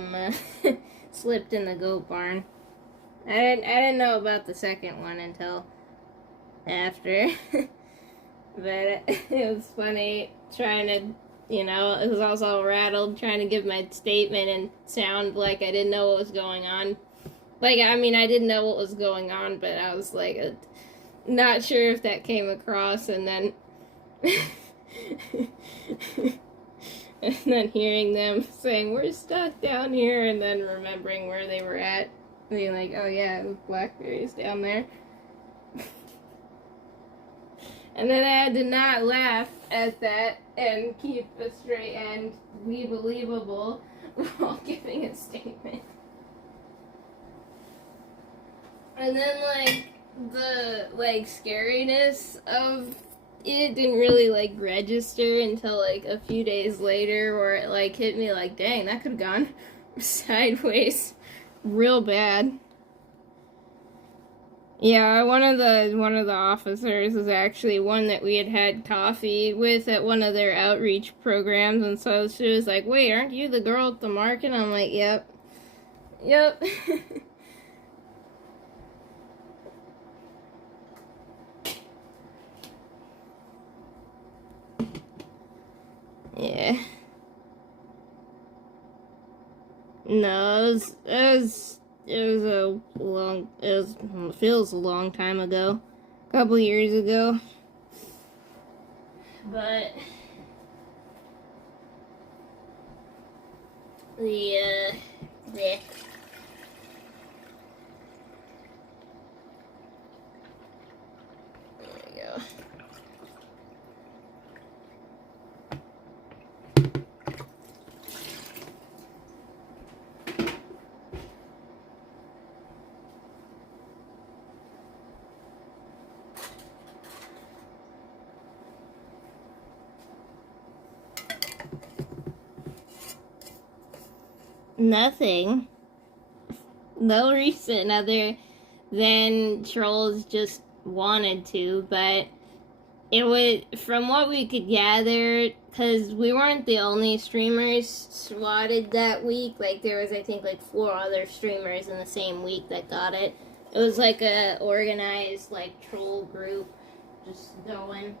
them slipped in the goat barn. I didn't know about the second one until after. But it was funny trying to, it was also rattled trying to give my statement and sound like I didn't know what was going on. Like, I mean, I didn't know what was going on, but I was like, not sure if that came across, and then and then hearing them saying, we're stuck down here, and then remembering where they were at, being like, oh yeah, it was blackberries down there. And then I had to not laugh at that and keep a straight and be believable while giving a statement. And then, the, scariness of it didn't really, register until, a few days later, where it, hit me like, dang, that could have gone sideways real bad. Yeah, one of the officers is actually one that we had coffee with at one of their outreach programs, and so she was like, wait, aren't you the girl at the market? I'm like, yep. Yeah. No, it feels a long time ago. A couple years ago. But yeah. There we go. Nothing. No reason other than trolls just wanted to, but it was, from what we could gather, because we weren't the only streamers swatted that week. There was, I think, 4 other streamers in the same week that got it. It was a organized, troll group just going.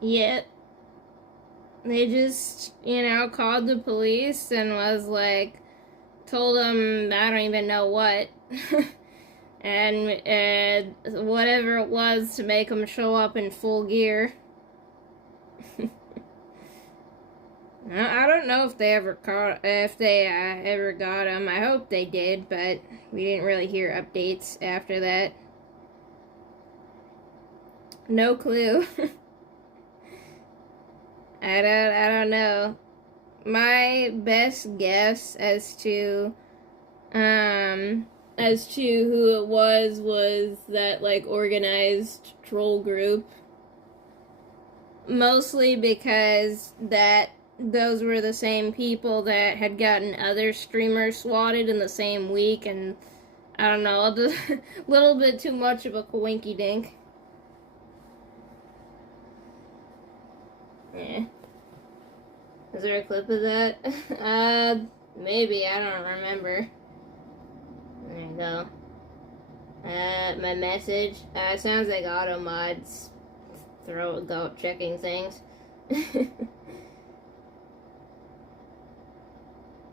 Yep. They just, called the police and was told them I don't even know what. and whatever it was to make them show up in full gear. I don't know if they ever ever got him. I hope they did, but we didn't really hear updates after that. No clue. I don't know. My best guess as to who it was that organized troll group. Mostly because those were the same people that had gotten other streamers swatted in the same week, and I don't know, just a little bit too much of a coinky dink. Yeah. Is there a clip of that? Maybe, I don't remember. There you go. My message. Sounds like auto mods go checking things.